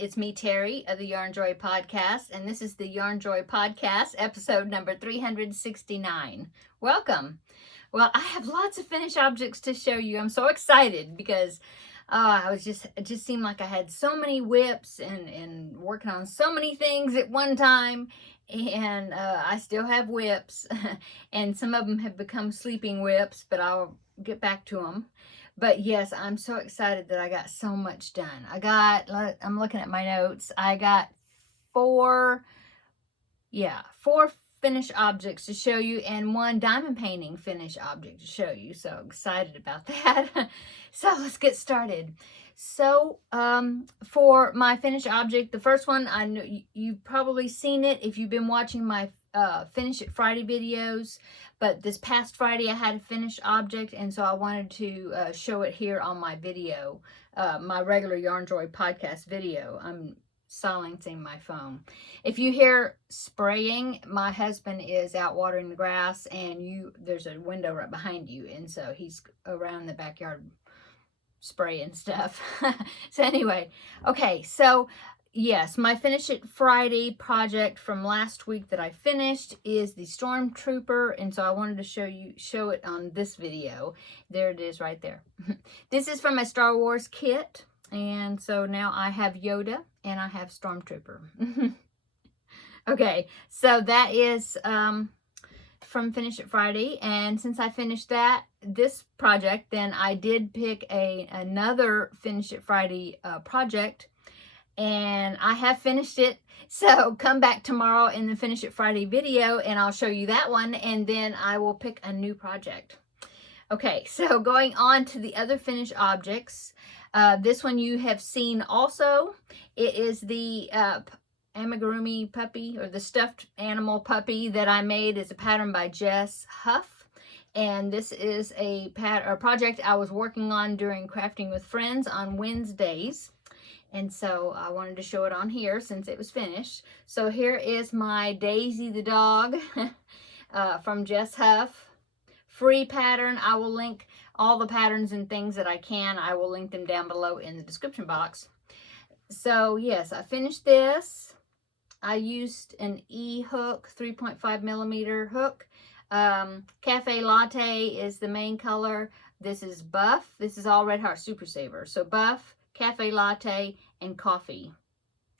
It's me, Terry, of the Yarnjoy podcast, and this is the Yarnjoy podcast, episode number 369. Welcome. Well, I have lots of finished objects to show you. I'm so excited because it just seemed like I had so many whips and working on so many things at one time. And I still have whips, and some of them have become sleeping whips, but I'll get back to them. But yes, I'm so excited that I got so much done. I'm looking at my notes. I got four finished objects to show you and one diamond painting finished object to show you. So excited about that. So let's get started. So for my finished object, the first one, I know you've probably seen it if you've been watching my Finish It Friday videos, but this past Friday I had a finished object, and so I wanted to show it here on my video, my regular Yarnjoy podcast video. I'm silencing my phone. If you hear spraying, my husband is out watering the grass, and there's a window right behind you, and so he's around the backyard spraying stuff. So anyway, okay, so yes, my Finish It Friday project from last week that I finished is the Stormtrooper, and so I wanted to show it on this video. There it is right there. This is from my Star Wars kit, and so now I have Yoda and I have Stormtrooper. Okay, so that is from Finish It Friday, and since I finished this project, then I did pick another Finish It Friday project, and I have finished it. So come back tomorrow in the Finish It Friday video and I'll show you that one, and then I will pick a new project. Okay, so going on to the other finished objects. This one you have seen also. It is the amigurumi puppy, or the stuffed animal puppy that I made. Is a pattern by Jess Huff. And this is a project I was working on during Crafting with Friends on Wednesdays. And so I wanted to show it on here since it was finished. So here is my Daisy the dog from Jess Huff. Free pattern. I will link all the patterns and things that I can. I will link them down below in the description box. So yes, I finished this. I used an E-hook, 3.5 millimeter hook. Cafe Latte is the main color. This is Buff. This is all Red Heart Super Saver. So Buff, Cafe Latte, and Coffee.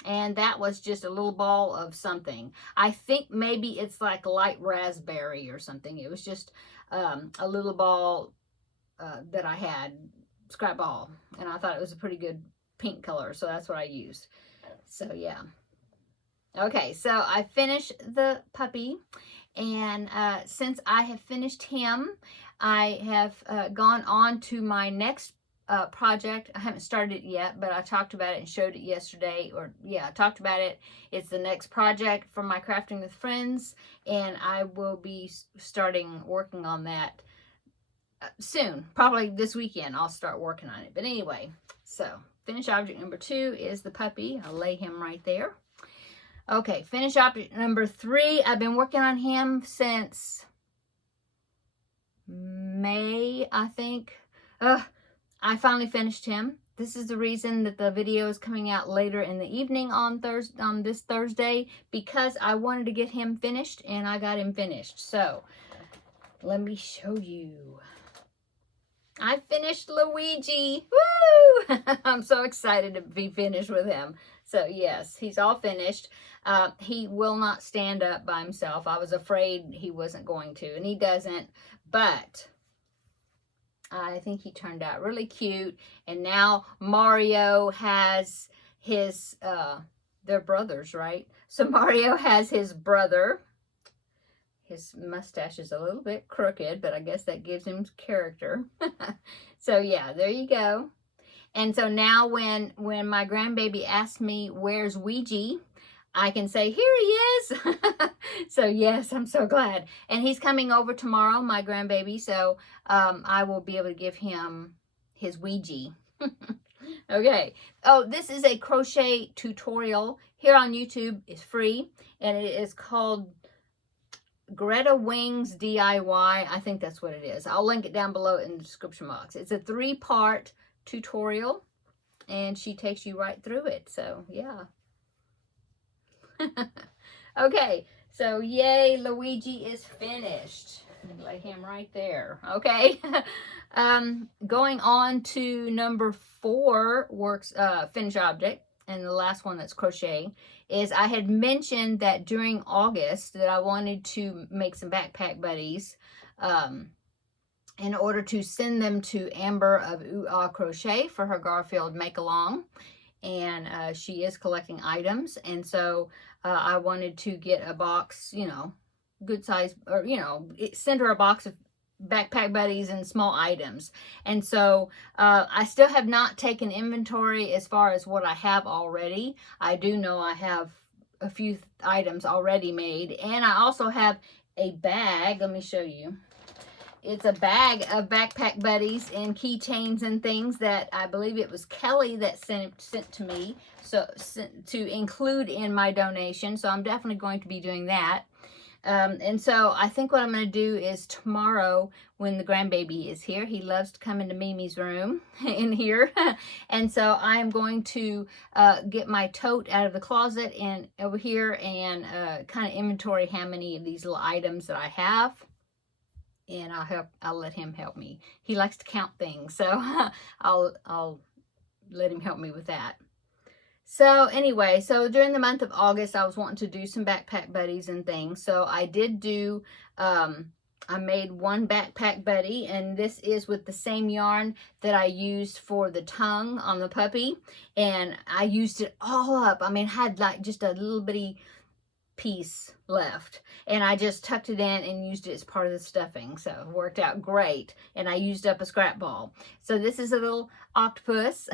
And that was just a little ball of something. I think maybe it's like light raspberry or something. It was just a little ball that I had, scrap ball. And I thought it was a pretty good pink color, so that's what I used. So yeah. Okay, so I finished the puppy, and since I have finished him, I have gone on to my next project. I haven't started it yet, but I talked about it and showed it yesterday. I talked about it. It's the next project for my Crafting with Friends, and I will be starting working on that soon. Probably this weekend I'll start working on it. But anyway, so finished object number 2 is the puppy. I'll lay him right there. Okay, finished object number 3. I've been working on him since May, I think. I finally finished him. This is the reason that the video is coming out later in the evening on this Thursday, because I wanted to get him finished, and I got him finished. So let me show you. I finished Luigi. Woo! I'm so excited to be finished with him. So yes, he's all finished. He will not stand up by himself. I was afraid he wasn't going to, and he doesn't. But I think he turned out really cute. And now Mario has his, they're brothers, right? So Mario has his brother. His mustache is a little bit crooked, but I guess that gives him character. So yeah, there you go. And so now when my grandbaby asks me, where's Ouija, I can say, here he is. So yes, I'm so glad. And he's coming over tomorrow, my grandbaby. So I will be able to give him his Ouija. Okay. Oh, this is a crochet tutorial here on YouTube. It's free, and it is called Greta Wings DIY. I think that's what it is. I'll link it down below in the description box. It's a 3-part tutorial, and she takes you right through it. So yeah. Okay, so yay, Luigi is finished. Lay him right there. Okay. Going on to number 4 finish object, and the last one that's crochet, is I had mentioned that during August that I wanted to make some backpack buddies in order to send them to Amber of Ooh Ah Crochet for her Garfield make-along. And she is collecting items, and so I wanted to get a box, you know, good size, or send her a box of backpack buddies and small items. And so I still have not taken inventory as far as what I have already. I do know I have a few items already made, and I also have a bag. Let me show you. It's a bag of backpack buddies and keychains and things that I believe it was Kelly that sent to me, so to include in my donation. So I'm definitely going to be doing that. And so I think what I'm going to do is tomorrow, when the grandbaby is here, he loves to come into Mimi's room in here. And so I am going to get my tote out of the closet and over here and kind of inventory how many of these little items that I have. And I'll let him help me. He likes to count things, so I'll let him help me with that. So anyway, so during the month of August, I was wanting to do some backpack buddies and things. So I did do, I made one backpack buddy, and this is with the same yarn that I used for the tongue on the puppy. And I used it all up. I mean, I had like just a little bitty piece left, and I just tucked it in and used it as part of the stuffing, so it worked out great. And I used up a scrap ball. So this is a little octopus.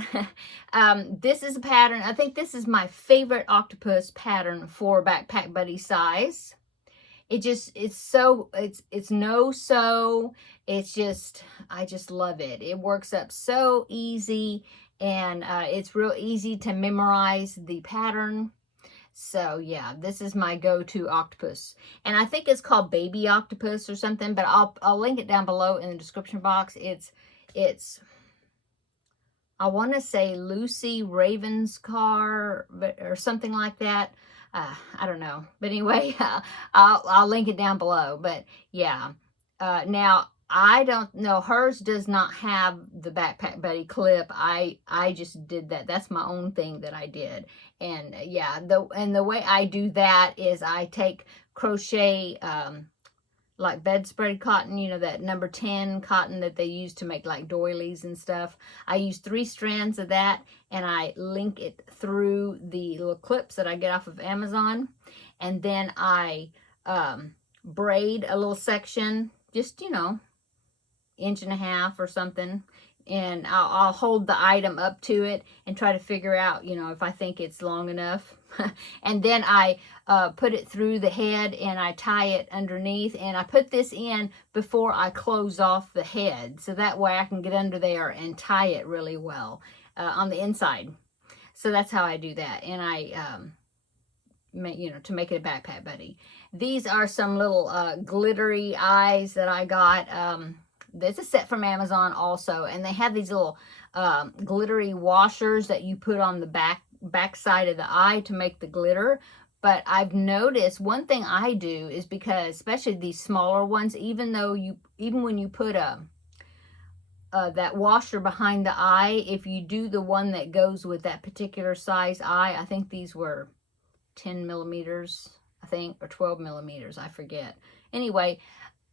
This is a pattern. I think this is my favorite octopus pattern for backpack buddy size. It's no-sew. It's just, I just love it. It works up so easy, and it's real easy to memorize the pattern. So yeah, this is my go-to octopus, and I think it's called Baby Octopus or something, but I'll link it down below in the description box. It's I want to say Lucy Ravenscar or something like that. I don't know, but anyway, I'll link it down below. But yeah, now I don't know. Hers does not have the backpack buddy clip. I just did that. That's my own thing that I did. And yeah, the way I do that is I take crochet like bedspread cotton, you know, that number 10 cotton that they use to make like doilies and stuff. I use 3 strands of that, and I link it through the little clips that I get off of Amazon. And then I braid a little section, just, you know, 1.5 inches or something, and I'll hold the item up to it and try to figure out, you know, if I think it's long enough. And then I put it through the head, and I tie it underneath, and I put this in before I close off the head, so that way I can get under there and tie it really well on the inside. So that's how I do that. And I you know, to make it a backpack buddy. These are some little glittery eyes that I got. This is a set from Amazon also, and they have these little glittery washers that you put on the back side of the eye to make the glitter. But I've noticed one thing I do is, because especially these smaller ones, even when you put that washer behind the eye, if you do the one that goes with that particular size eye, I think these were 10 millimeters, I think, or 12 millimeters, I forget. Anyway,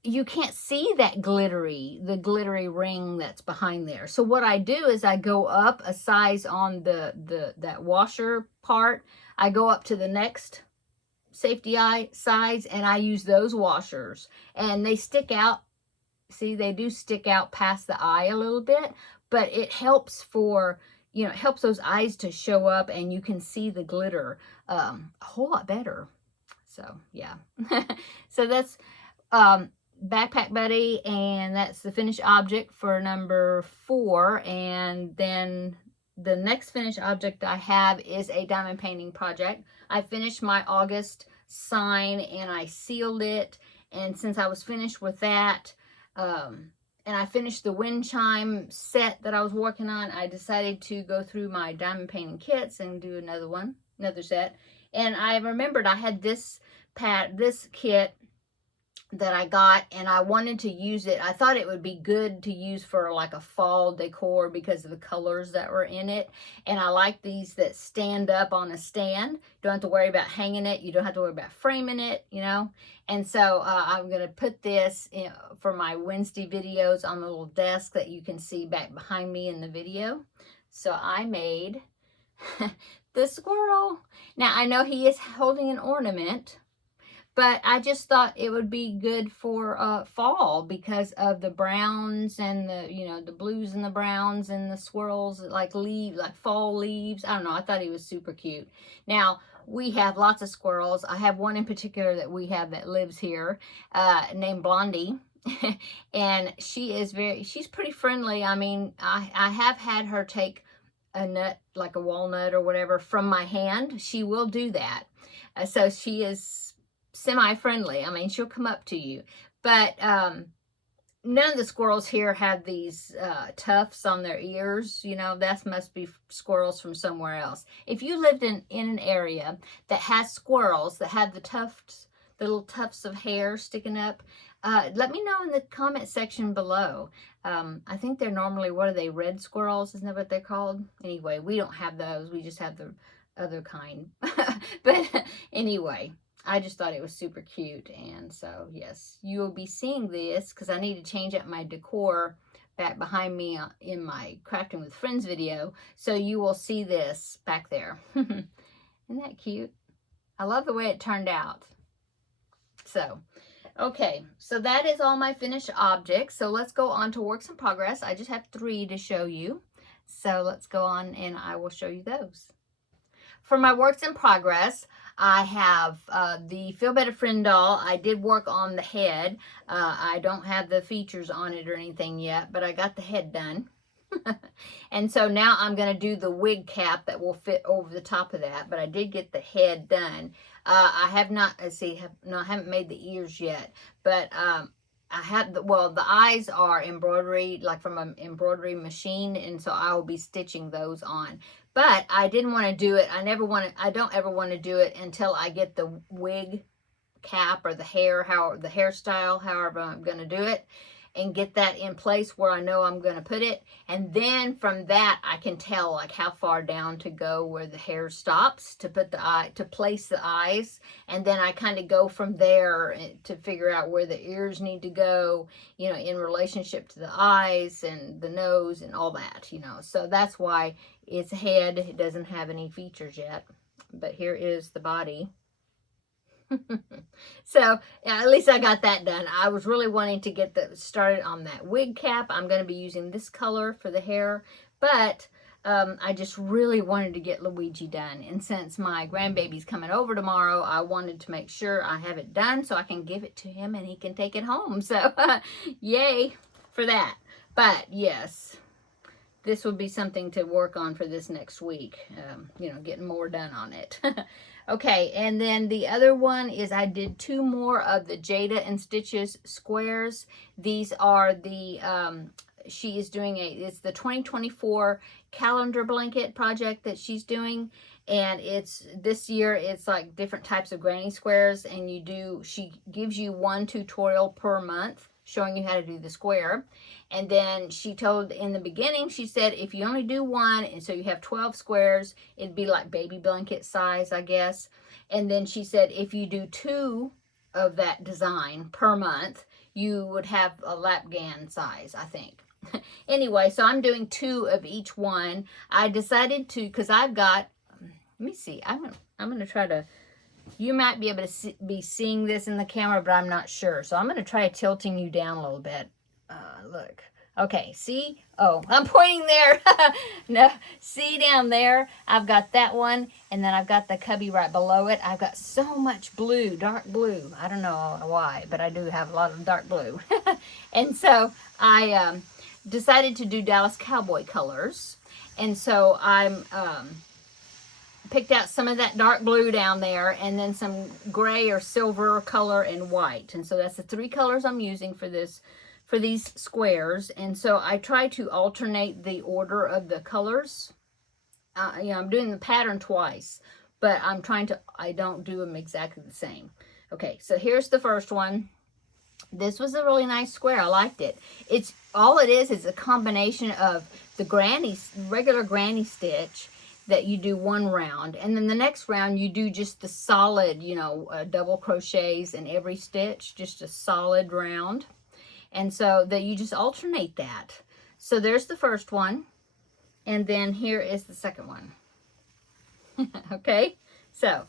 you can't see that the glittery ring that's behind there. So what I do is I go up a size on that washer part. I go up to the next safety eye size, and I use those washers, and they stick out. See, they do stick out past the eye a little bit, but it helps for, you know, it helps those eyes to show up, and you can see the glitter a whole lot better. So yeah. So that's backpack buddy, and that's the finished object for number 4. And then the next finished object I have is a diamond painting project. I finished my August sign, and I sealed it, and since I was finished with that, and I finished the wind chime set that I was working on, I decided to go through my diamond painting kits and do another set. And I remembered I had this kit that I got, and I wanted to use it. I thought it would be good to use for like a fall decor because of the colors that were in it. And I like these that stand up on a stand. Don't have to worry about hanging it. You don't have to worry about framing it, you know. And so I'm going to put this for my Wednesday videos on the little desk that you can see back behind me in the video. So I made the squirrel. Now I know he is holding an ornament, but I just thought it would be good for fall because of the browns and the blues and the browns and the swirls, like fall leaves. I don't know. I thought he was super cute. Now, we have lots of squirrels. I have one in particular that we have that lives here named Blondie. And she's pretty friendly. I mean, I have had her take a nut, like a walnut or whatever, from my hand. She will do that. So she is semi-friendly. I mean, she'll come up to you. But none of the squirrels here have these tufts on their ears. You know, that must be squirrels from somewhere else. If you lived in an area that has squirrels that have the little tufts of hair sticking up, let me know in the comment section below. I think they're normally, what are they, red squirrels? Isn't that what they're called? Anyway, we don't have those. We just have the other kind. But anyway, I just thought it was super cute. And so, yes, you will be seeing this because I need to change up my decor back behind me in my Crafting with Friends video. So you will see this back there. Isn't that cute? I love the way it turned out. So, okay, so that is all my finished objects. So let's go on to works in progress. I just have 3 to show you. So let's go on and I will show you those. For my works in progress, I have the Feel Better Friend doll. I did work on the head. I don't have the features on it or anything yet, but I got the head done. And so now I'm going to do the wig cap that will fit over the top of that, but I did get the head done. I have not, I haven't made the ears yet, but I have, the eyes are embroidery, like from an embroidery machine, and so I will be stitching those on. But I didn't want to do it. I don't ever want to do it until I get the wig cap or the hairstyle, however I'm going to do it, and get that in place where I know I'm going to put it. And then from that, I can tell like how far down to go where the hair stops to put to place the eyes. And then I kind of go from there to figure out where the ears need to go, you know, in relationship to the eyes and the nose and all that, you know. So that's why it's head. It doesn't have any features yet, but here is the body. So at least I got that done. I was really wanting to get started on that wig cap. I'm going to be using this color for the hair, but I just really wanted to get Luigi done. And since my grandbaby's coming over tomorrow, I wanted to make sure I have it done so I can give it to him and he can take it home. So yay for that. But yes, this will be something to work on for this next week. You know, getting more done on it. Okay, and then the other one is I did 2 more of the Jada and Stitches squares. These are the, she is doing it's the 2024 calendar blanket project that she's doing. And this year, it's like different types of granny squares. And she gives you 1 tutorial per month showing you how to do the square. And then she told in the beginning, she said, if you only do 1, and so you have 12 squares, it'd be like baby blanket size, I guess. And then she said, if you do 2 of that design per month, you would have a lapgan size, I think. Anyway, so I'm doing 2 of each one. I decided to, because I've got, let me see, I'm going to try to, you might be able to be seeing this in the camera, but I'm not sure. So I'm going to try tilting you down a little bit. Look. Okay, see? Oh, I'm pointing there. No, see down there? I've got that one, and then I've got the cubby right below it. I've got so much blue, dark blue. I don't know why, but I do have a lot of dark blue. And so I decided to do Dallas Cowboy colors. And so I'm picked out some of that dark blue down there, and then some gray or silver color and white. And so that's the 3 colors I'm using for for these squares. And so I try to alternate the order of the colors. You know, I'm doing the pattern twice, but I don't do them exactly the same. Okay, so here's the first one. This was a really nice square. I liked it. It's all it is a combination of the regular granny stitch that you do one round, and then the next round you do just the solid, you know, double crochets in every stitch, just a solid round. And so that you just alternate that. So there's the first one, and then here is the second one. Okay, so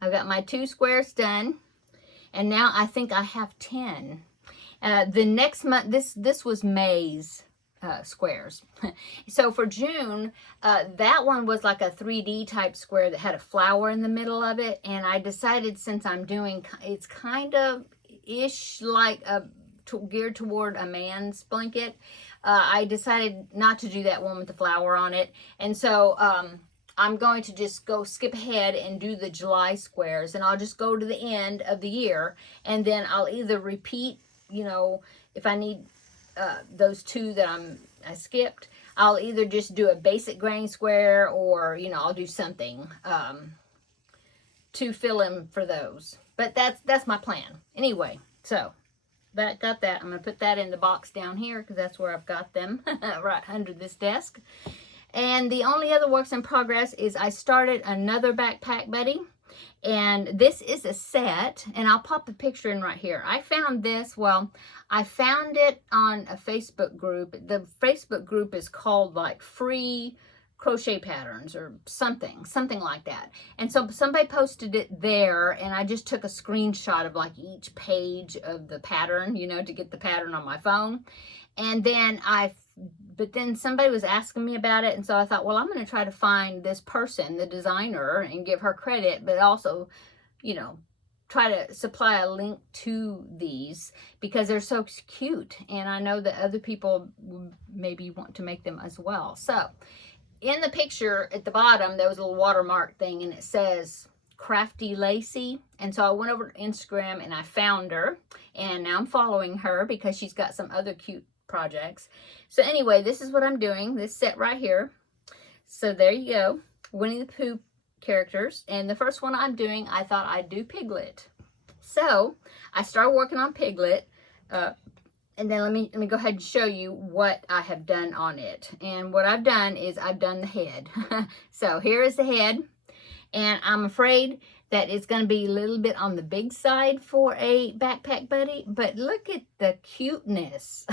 I've got my 2 squares done, and now I think I have 10. The next month, this was May's squares. So for June, that one was like a 3D type square that had a flower in the middle of it, and I decided, since I'm doing, it's kind of ish like geared toward a man's blanket, I decided not to do that one with the flower on it. And so I'm going to just skip ahead and do the July squares, and I'll just go to the end of the year, and then I'll either repeat, you know, if I need those 2 that I skipped, I'll either just do a basic granny square, or, you know, I'll do something to fill in for those. But that's my plan. Anyway, so got that. I'm going to put that in the box down here, because that's where I've got them, right under this desk. And the only other works in progress is I started another Backpack Buddy. And this is a set, and I'll pop the picture in right here. I found this, well, I found it on a Facebook group. The Facebook group is called like Free Crochet Patterns or something like that. And so somebody posted it there, and I just took a screenshot of like each page of the pattern, you know, to get the pattern on my phone. And then but then somebody was asking me about it, and so I thought, well, I'm going to try to find this person, the designer, and give her credit, but also, you know, try to supply a link to these, because they're so cute, and I know that other people maybe want to make them as well. So in the picture at the bottom, there was a little watermark thing, and it says Crafty Lacey. And so I went over to Instagram and I found her, and now I'm following her because she's got some other cute projects. So anyway, this is what I'm doing, this set right here. So there you go, Winnie the Pooh characters. And the first one I'm doing, I thought I'd do Piglet. So I started working on Piglet, and then let me go ahead and show you what I have done on it. And what I've done is I've done the head. So here is the head, and I'm afraid that it's going to be a little bit on the big side for a Backpack Buddy, but look at the cuteness.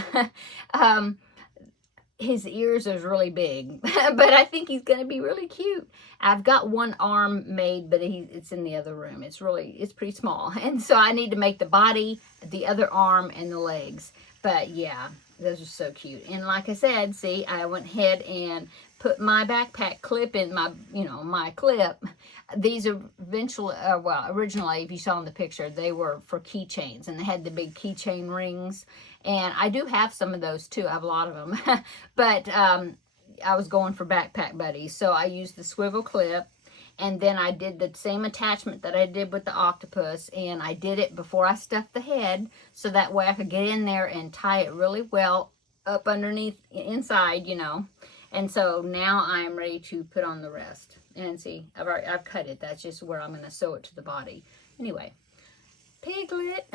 His ears are really big, but I think he's going to be really cute. I've got one arm made, but it's in the other room. It's pretty small. And so I need to make the body, the other arm, and the legs. But yeah, those are so cute. And like I said, see, I went ahead and put my backpack clip in my, my clip. These are originally, if you saw in the picture, they were for keychains, and they had the big keychain rings. And I do have some of those too. I have a lot of them. But I was going for Backpack Buddies, so I used the swivel clip, and then I did the same attachment that I did with the octopus, and I did it before I stuffed the head, so that way I could get in there and tie it really well up underneath, inside, And so now I'm ready to put on the rest. And see, I've cut it. That's just where I'm going to sew it to the body. Anyway, Piglet.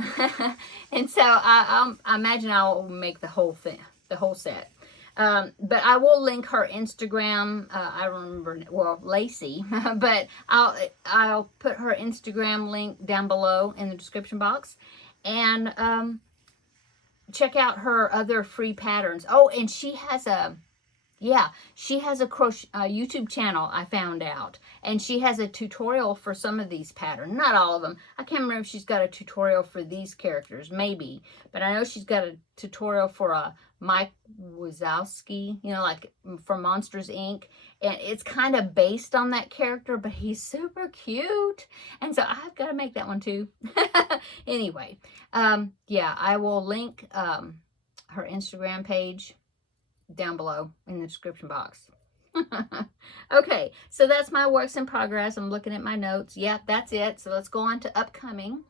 And so I imagine I'll make the whole thing, the whole set. But I will link her Instagram. I don't remember, well, Lacey. But I'll put her Instagram link down below in the description box. And check out her other free patterns. Oh, and she has a crochet YouTube channel, I found out. And she has a tutorial for some of these patterns. Not all of them. I can't remember if she's got a tutorial for these characters. Maybe. But I know she's got a tutorial for Mike Wazowski, like for Monsters, Inc. And it's kind of based on that character, but he's super cute. And so I've got to make that one too. Anyway, I will link her Instagram page down below in the description box. Okay, so that's my works in progress. I'm looking at my notes. Yep, that's it. So let's go on to upcoming.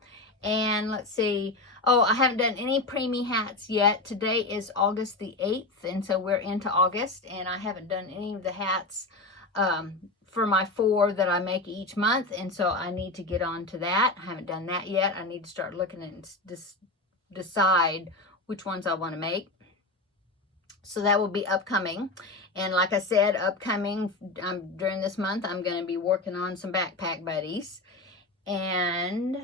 And let's see. Oh, I haven't done any preemie hats yet. Today is August the 8th, and so we're into August, and I haven't done any of the hats for my 4 that I make each month, and so I need to get on to that. I haven't done that yet. I need to start looking and decide which ones I want to make. So that will be upcoming. And like I said, upcoming during this month, I'm going to be working on some backpack buddies. And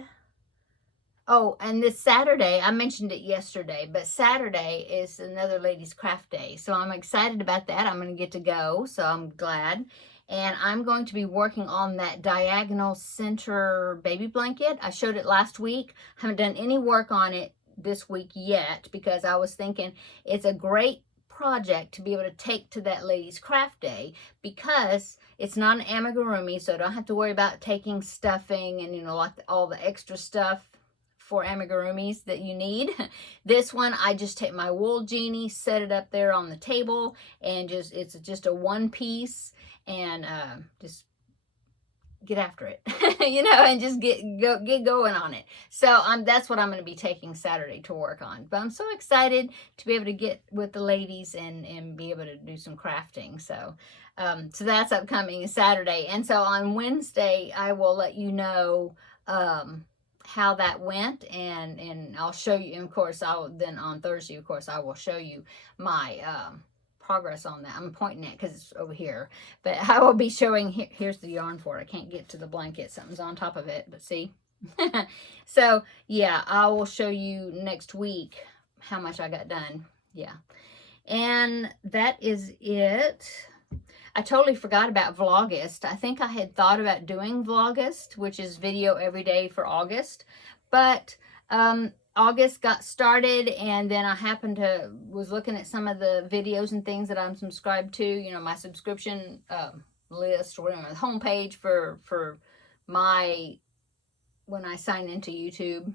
oh, and this Saturday, I mentioned it yesterday, but Saturday is another Ladies Craft Day. So I'm excited about that. I'm going to get to go, so I'm glad. And I'm going to be working on that diagonal center baby blanket. I showed it last week. I haven't done any work on it this week yet because I was thinking it's a great project to be able to take to that Ladies Craft Day because it's not an amigurumi, so I don't have to worry about taking stuffing and, you know, like all the extra stuff for amigurumis that you need. This one, I just take my wool genie, set it up there on the table, and it's just a one piece, and just get after it, you know, and just get going on it. So that's what I'm going to be taking Saturday to work on. But I'm so excited to be able to get with the ladies and be able to do some crafting. So so that's upcoming Saturday. And so on Wednesday, I will let you know how that went, and I'll show you. And of course, then on Thursday, of course, I will show you my progress on that. I'm pointing it because it's over here, but I will be showing. Here's the yarn for it. I can't get to the blanket. Something's on top of it, but see. So yeah, I will show you next week how much I got done. Yeah, and that is it. I totally forgot about Vlogust. I think I had thought about doing Vlogust, which is video every day for August. But August got started, and then I was looking at some of the videos and things that I'm subscribed to, you know, my subscription list or whatever, the homepage for when I sign into YouTube.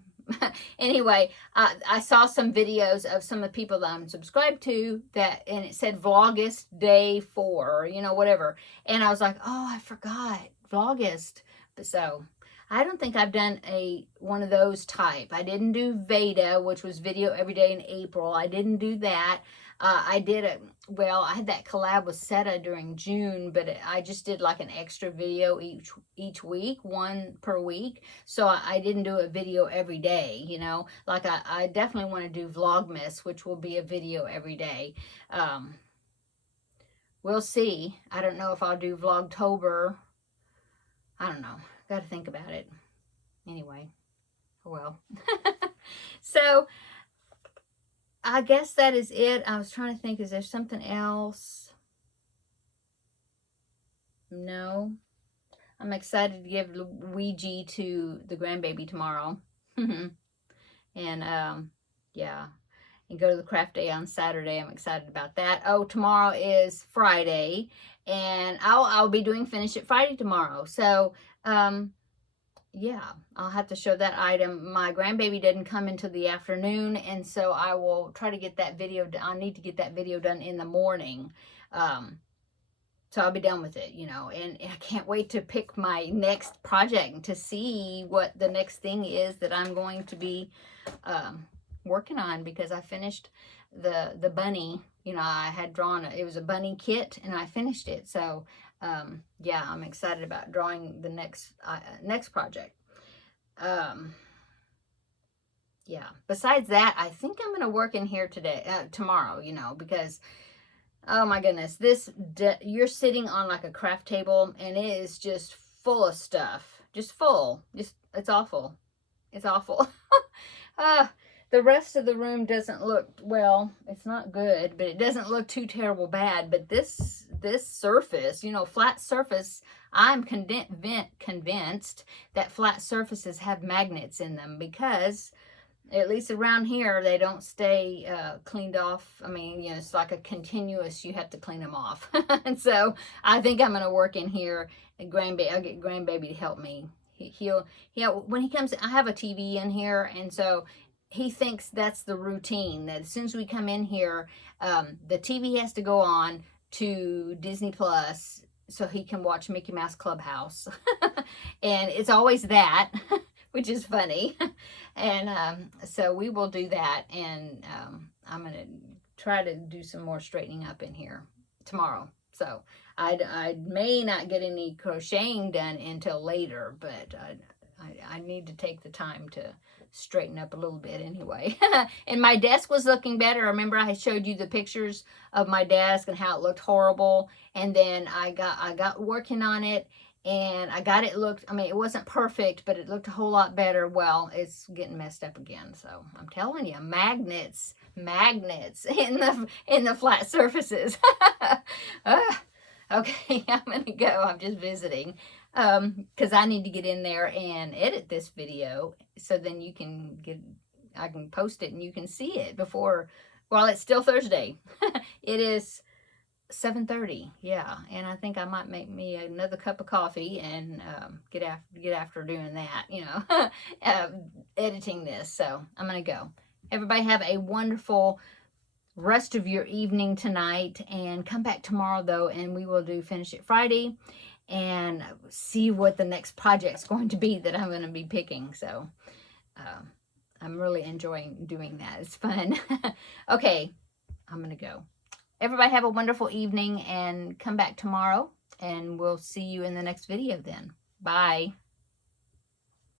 Anyway, I saw some videos of some of the people that I'm subscribed to and it said Vlogust day 4, or, you know, whatever. And I was like, oh, I forgot Vlogust. But so I don't think I've done one of those type. I didn't do Veda, which was video every day in April. I didn't do that. I had that collab with Seta during June, but I just did like an extra video each week, 1 per week. So I didn't do a video every day, you know, like I definitely want to do Vlogmas, which will be a video every day. We'll see. I don't know if I'll do Vlogtober. I don't know. Got to think about it. Anyway, well. So I guess that is it. I was trying to think, is there something else? No. I'm excited to give Luigi to the grandbaby tomorrow. And yeah. And go to the craft day on Saturday. I'm excited about that. Oh, tomorrow is Friday. And I'll be doing Finish It Friday tomorrow. So, yeah, I'll have to show that item. My grandbaby didn't come until the afternoon, and so I will try to get that video done. I need to get that video done in the morning. So I'll be done with it, you know, and I can't wait to pick my next project to see what the next thing is that I'm going to be working on, because I finished the bunny. You know, I had drawn it was a bunny kit, and I finished it. So yeah, I'm excited about drawing the next project. Yeah, besides that, I think I'm going to work in here tomorrow, you know, because, oh my goodness, you're sitting on like a craft table, and it is just full of stuff, it's awful. It's awful. The rest of the room doesn't look, well, it's not good, but it doesn't look too terrible bad. But this surface, you know, flat surface, I'm convinced that flat surfaces have magnets in them, because at least around here, they don't stay cleaned off. I mean, you know, it's like a continuous, you have to clean them off. And so I think I'm going to work in here. I'll get grandbaby to help me. He'll when he comes, I have a TV in here, and so he thinks that's the routine, that as soon as we come in here, the TV has to go on to Disney Plus so he can watch Mickey Mouse Clubhouse. And it's always that which is funny. And so we will do that, and I'm going to try to do some more straightening up in here tomorrow. So I may not get any crocheting done until later, but I need to take the time to straighten up a little bit anyway. And my desk was looking better. Remember I showed you the pictures of my desk and how it looked horrible, and then I got working on it, and I got it looked, I mean, it wasn't perfect, but it looked a whole lot better. Well, it's getting messed up again. So I'm telling you, magnets in the flat surfaces. Okay, I'm gonna go. I'm just visiting because I need to get in there and edit this video, so then you can I can post it and you can see it before, while it's still Thursday. It is 7:30, yeah, and I think I might make me another cup of coffee and get after doing that, you know, editing this. So I'm gonna go. Everybody have a wonderful rest of your evening tonight, and come back tomorrow though, and we will do Finish It Friday and see what the next project's going to be that I'm going to be picking. So I'm really enjoying doing that. It's fun. Okay, I'm gonna go. Everybody have a wonderful evening, and come back tomorrow, and we'll see you in the next video then. Bye.